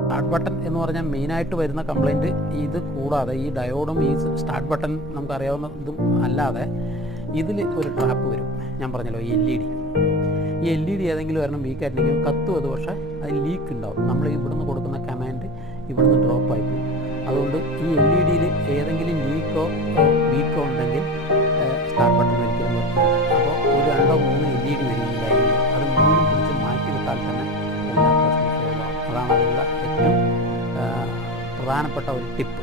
Start button എന്ന് പറഞ്ഞാൽ മെയിനായിട്ട് വരുന്ന കംപ്ലയിൻറ്റ് ഇത് കൂടാതെ ഈ ഡയോഡും ഈ സ്റ്റാർട്ട് ബട്ടൺ നമുക്കറിയാവുന്ന ഇതും അല്ലാതെ ഇതിൽ ഒരു ട്രാപ്പ് വരും. ഞാൻ പറഞ്ഞല്ലോ ഈ LED ഏതെങ്കിലും ഒരെണ്ണം വീക്കായിട്ടുണ്ടെങ്കിൽ കത്തും അത്, പക്ഷേ അത് ലീക്ക് ഉണ്ടാവും. നമ്മൾ ഇവിടുന്ന് കൊടുക്കുന്ന കമാൻഡ് ഇവിടുന്ന് ഡ്രോപ്പായി പോകും. അതുകൊണ്ട് ഈ LED ഏതെങ്കിലും ലീക്കോ വീക്കോ ഉണ്ടെങ്കിൽ സ്റ്റാർട്ട് ബട്ടൺ ഒരിക്കലും വർക്ക്. അപ്പോൾ ഒരു 2 3 LED വരും ഈ ലൈനിൽ. അത് മൂന്നും പിടിച്ച് മാറ്റി വിട്ടാൽ തന്നെ എല്ലാ പ്രശ്നവും സോൾവ് ആവും. അതാണ് അതിനുള്ള ഏറ്റവും പ്രധാനപ്പെട്ട ഒരു ടിപ്പ്.